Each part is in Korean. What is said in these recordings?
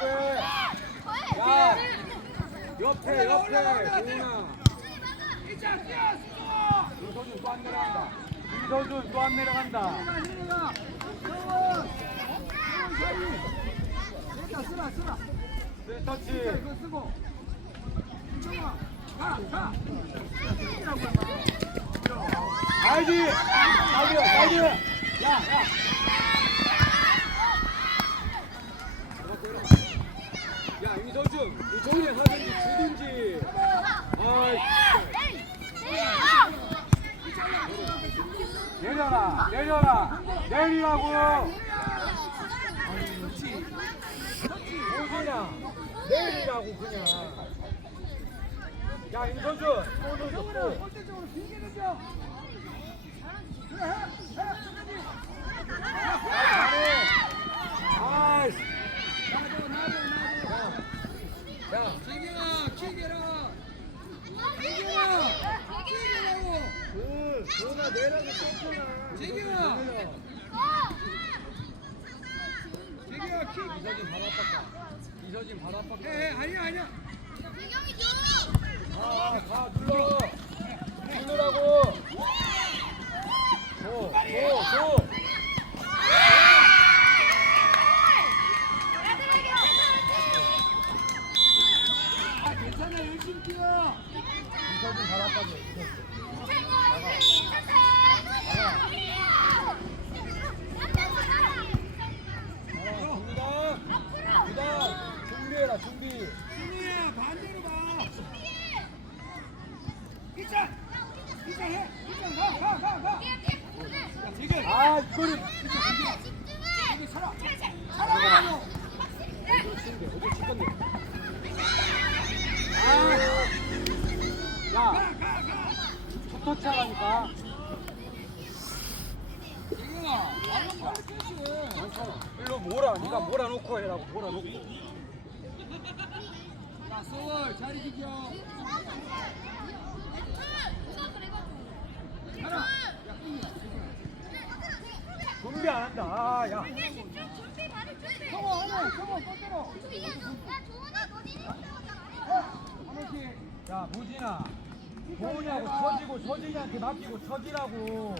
옆에. 야, 옆에, 옆에. 도훈아. 김서준 또 안 내려간다. 김서준 또 안 내려간다. 네, 터치. 가야지. 가야지. 가야지. 야, 야. 야, 이서준, 이종이 하든지 주든지. 아이, 내려라, 내리라고. 오진아, 내리라고 그냥. 야, 또. 아이씨. 야, 키게라고. 그, 전화 쳤잖아. 키. 이서진 바로 압박가. 이서진 바로 압박가. 에, 아니야, 아니야. 아, 가 눌러. 눌러라고. 줘, 줘, 줘. 아, 괜찮아, 열심히 뛰어. 이서진 바로 압박이 자, 서울 자리 지켜. 땡겨. 준비 안 한다. 아, 야. 성호, 하나, 성호, 뻗대로. 하나씩. 야, 무진아. 도훈이하고 처지고, 처진이한테 맡기고, 처지라고.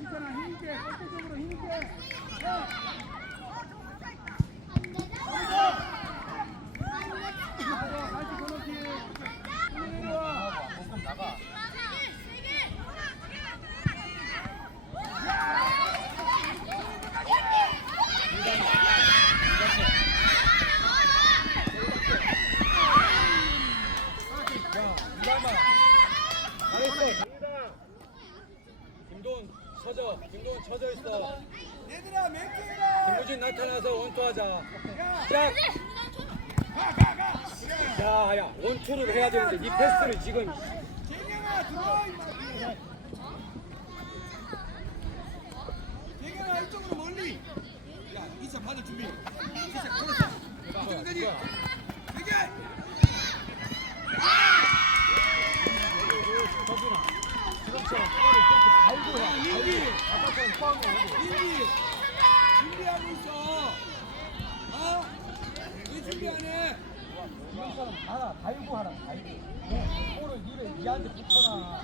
있잖아, 힘있게, 뻗대 쪽으로 힘있게. 야, 나가, 다시 그렇지. 힘 내려와. 조금 나가. 야, 이달마. 잘했어. 김도훈 쳐져. 김도훈 쳐져 있어. 얘들아, 몇 개라. 김우진 나타나서 원투하자. 야, 시작. 가, 가, 가. 그래. 야, 야, 원투를 해야 되는데 이 패스를 지금. 재경아, 들어와, 임마. 재경아, 이쪽으로 멀리. 야, 이차 받을 준비. 이차 걸었어. 이쪽까지. 재경. 서준아. 지금처럼 볼을 그렇게 달고 해. 민기. 아까처럼 포항에 오고. 민기. 준비하고 있어. 어? 왜 준비 안 해? 지금처럼 하나 달고 하라. 달고. 네, 볼을 입에 니한테 붙여놔.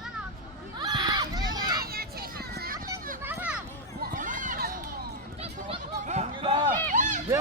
정규가 내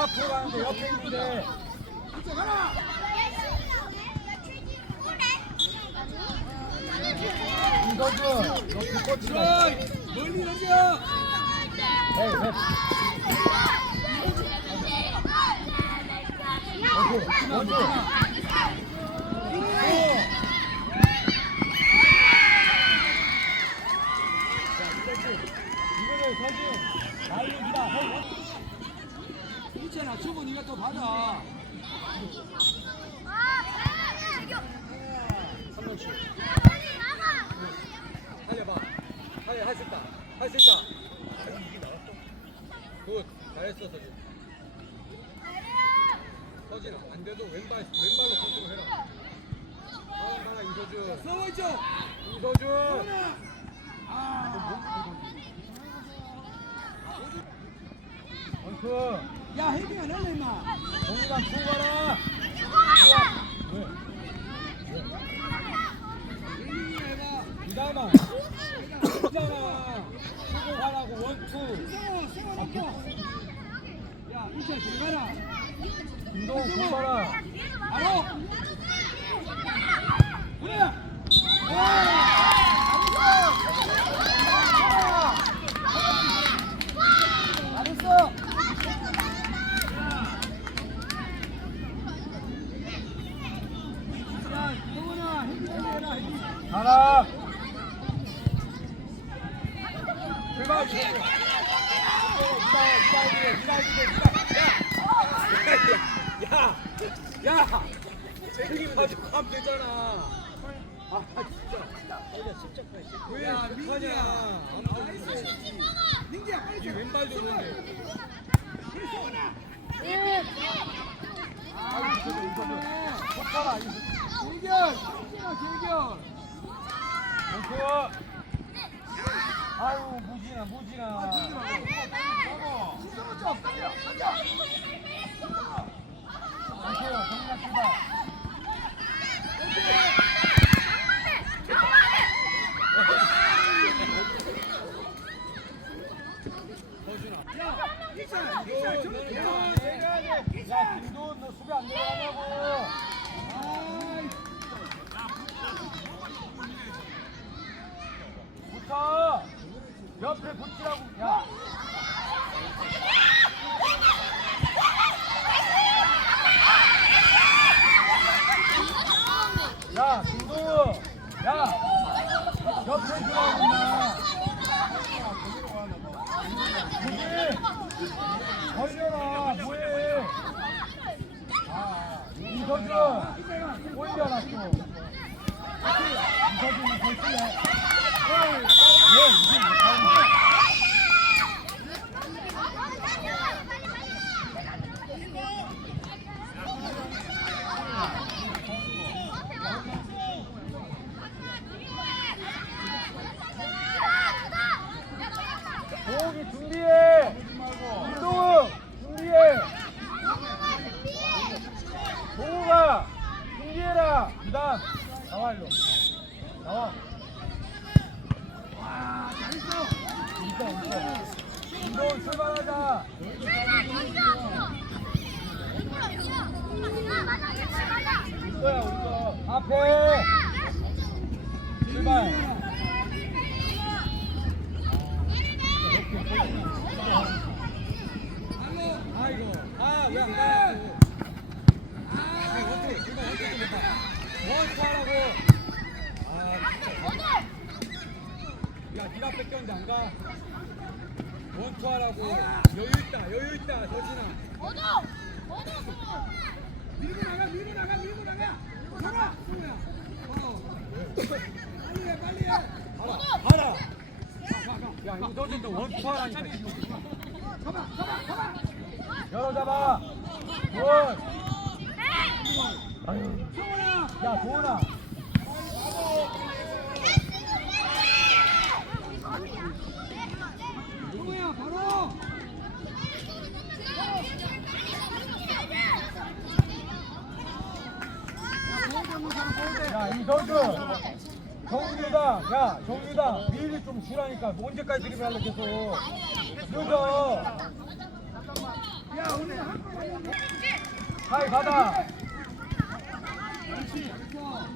이거는 서준, 나이기다. 저거 네가 또 받아. 한 명씩. 달려봐. 달려, 할수 있다. 할 수 있다. 굿. 잘했어, 서준. 서진아, 안 돼도 왼발, 왼발로 컨트롤 해라. 다음 하나 이서준. 서워 있죠. 이서준. 하나. 아. 원투. 야 혜빈아 날래 임마? 혜빈이가 해봐 이다마. 이다마. 치고 가라고 원투. 세워 세워 넘겨 야 이철 들어가라 운동 공 봐라. 바로 그래 잘했어 야 동원아 혜빈이 해라 혜빈이 가라. 출발. 야, 야, 책임 가지고 가면 되잖아. 아, 진짜. 아니야, 십자가야. 왜? 민기야. 민기야 빨리 이거 좀. 길결 민기야 좋 아. 아유, 무진아, 무진아. 안돼요, 정말 출발. 야 이철 이거 이철 저기 너는 야 내려야 돼. 야, 김도훈 너 수비 안 내려가냐고. 아이 붙어. 옆에 붙이라고. 야. 야, 김도훈. 야. 옆에 주라고. 임마. 뭐지? 걸려라. 뭐해? 아, 이서준. 올려라 좀. 이서준이 대신에. 왜 이게 못하는 거야? 도욱이 준비해. 김도욱 준비해. 도욱아 준비해라. 그다음 나와 일로. 나와. 와 잘했어 있어 있어. 김도욱 출발하자. 있어야 우리 거. 앞에 출발. 아이고. 아왜 안 가냐고. 아 원투 이거 원투 좀 해봐. 원투 하라고. 아 진짜. 야 네가 뺏겼는데 안 가. 원투 하라고. 여유 있다 여유 있다 서진아. 밀고 나가 밀고 나가 밀고 나가 나가 승우야 어 빨리 해 빨리 해 가라 가라. 야 이거 서진도 원투 하라니까. 가봐 가봐 가봐 열어 잡아. 원. 승우야 야 도훈아. 승우야 바로 야 이서준. 정유다. 야 정유다. 미리 좀 주라니까. 언제까지 드리블 하려 계속. 늦어. 야 오늘 하이 받아. 됐어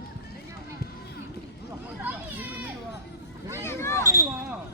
내려와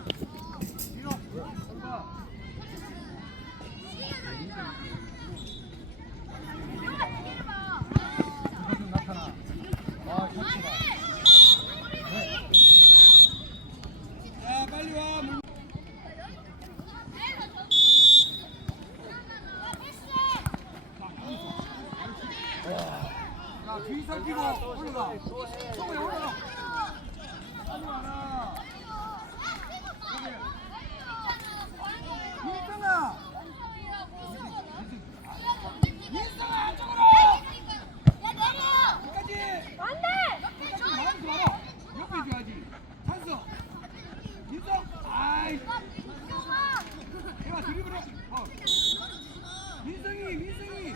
민성이, 민성이.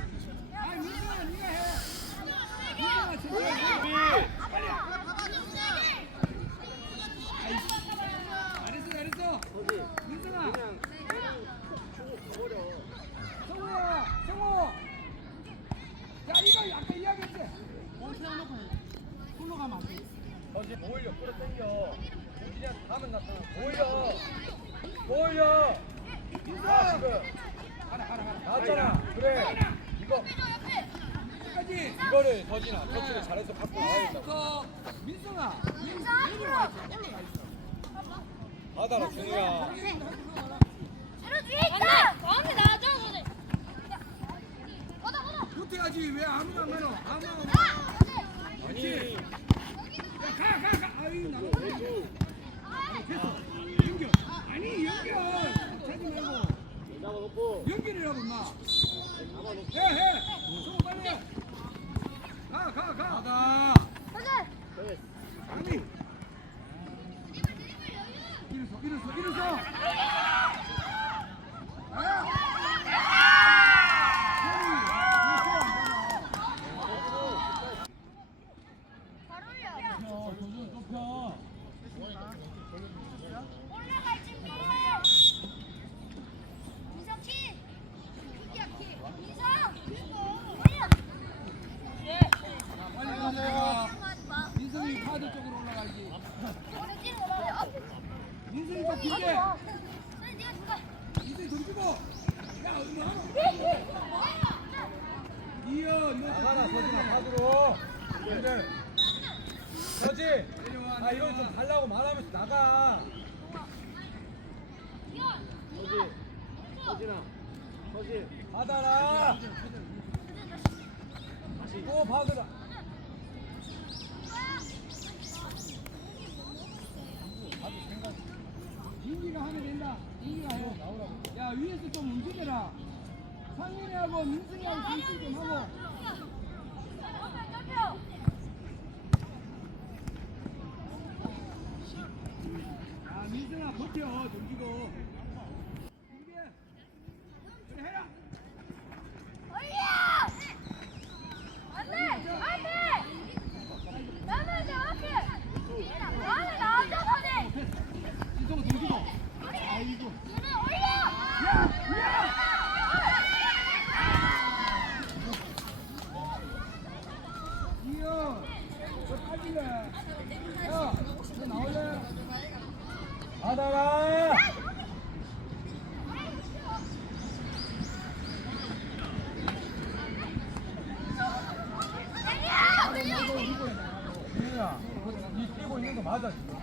아, 민성아, 네가 해. 민성아, 진짜. 나 나왔잖아 그래. 이거. 끝까지 이거를 서진아 터치를 잘해서 갖고 나와야 된다고. 그 민성아. 받아라 준우야. 제로 뒤에 있다. 너네. 걷어, 걷어. 못해야지 왜 아무나 안 가노 아무나 안 아, 네. 아니. 가가 가. 아유 나도 됐어 연결 아니 연결 하지 말고 연결이라고 임마 해해. 성우 빨리 가가 가 가가. 가자. 아니 일어서 일어서 일어서 아 발 올려. 조준 좁혀 올라갈 준비. 민성 키. 키야 키. 민성. 올려. 예. 빨리 가자 마. 민성이 카드 쪽으로 올라가야지 오늘 뛰는 거 봐. 네가 누가? 나가라 서진아 받으러 근데 서진 아 이런 좀 달라고 말하면서 나가 서진 서진아 서진 받아라 또 받으라 인기가 하면 된다. 인기가 해 야 위에서 좀 움직여라. 상민이하고 민승이하고 공식 좀 하고. 야 민승아 버텨. 던지고 준비해 그래 해라 민성아 던지고 아이고 이어 저 빠질래 야저 나올래 받아라. 민우야 이 뛰고 있는 거 맞아 지금.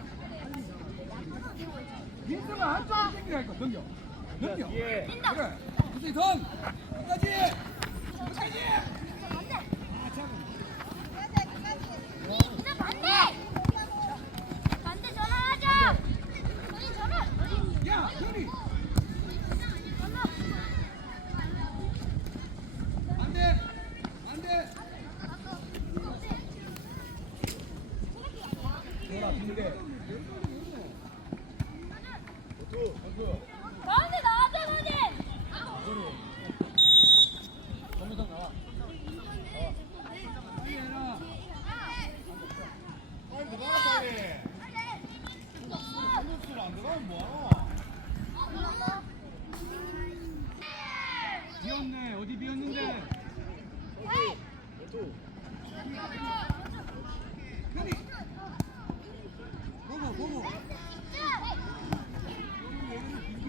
민승아 한쪽으로 당기라니까 넘겨. 넘겨. 예. 그래 민승이 던 끝까지 끝까지 아 잠깐 반대 전화하자. 저희 전화. 야 현이 안돼 안돼 돌아 빈대 전투 가운데 나와줘, 너네. 정민성 나와 빨리 해라 빨리 들어가 빨리 선수를 안 들어가면 뭐하노 비었네. 어디 비었는데? 보고 보고 여기 왜 이렇게 빈게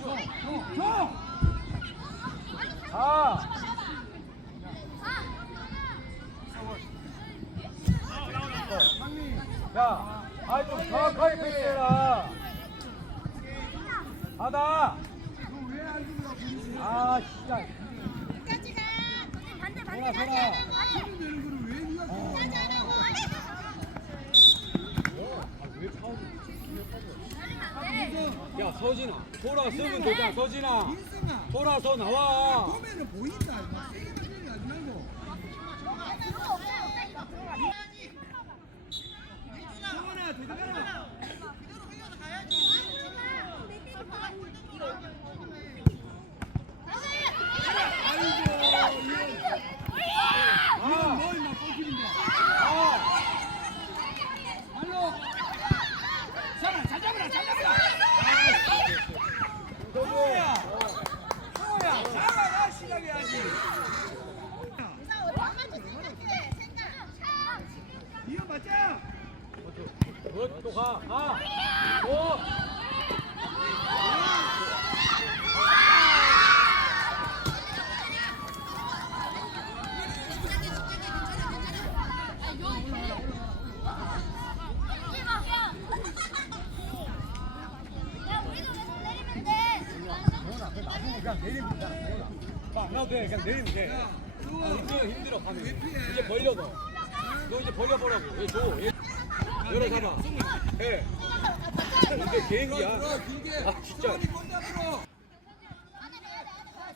줘. 줘! 아. 야, 아이 좀 정확하게 패스해라. 분위기 아, 진짜. 반대 돌아, 반대. 되는 거를 왜 네가 왜 파울? 야, 서진아. 돌아 서면 되잖아, 서진아. 돌아서 나와. 보면은 보인다 막 세게 때리지 하지 말고 성원아 들어가라 아이고 이거 아, 이건 뭐 임마 꼴킬인데 아. 알로 잡아라 잘 잡아라 잘 잡아라 성호야 성호야 잡아라 시작해야지 이거 맞자 그냥 내리면 돼. 아, 힘들어. 가면. 이제 벌려 너. 너 이제 벌려보라고. 얘 줘. 얘. 열어 잡아. 해. 근데 개인기야. 아, 진짜. 수원이 못 잡으러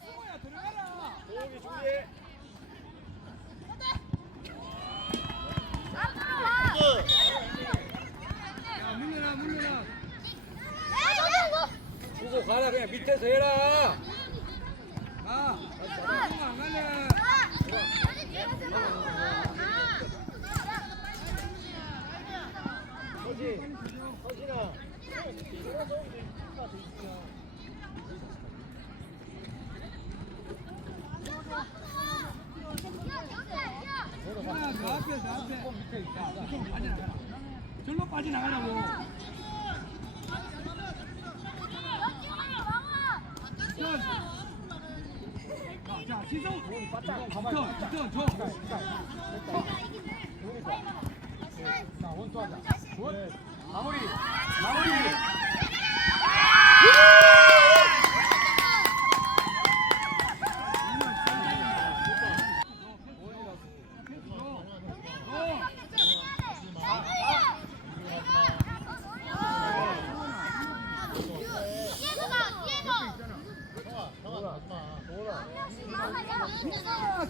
수호야 들어가라 도움이 준비해. 야 물려라 물려라 주고 가라. 그냥 밑에서 해라. 가 수호 안 갈래 서진. 서진아. 야, 저 앞에, 저 앞에. 야, 좀 빠져나가라. 절로 빠져나가라고. 전. 자, 자, 지성. 지성, 지성, 줘. 자, 원투하자. 굿. 마무리. 마무리.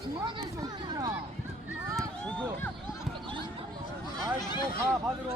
중앙에서 웃기라. 굿. 아이고, 가, 받으러.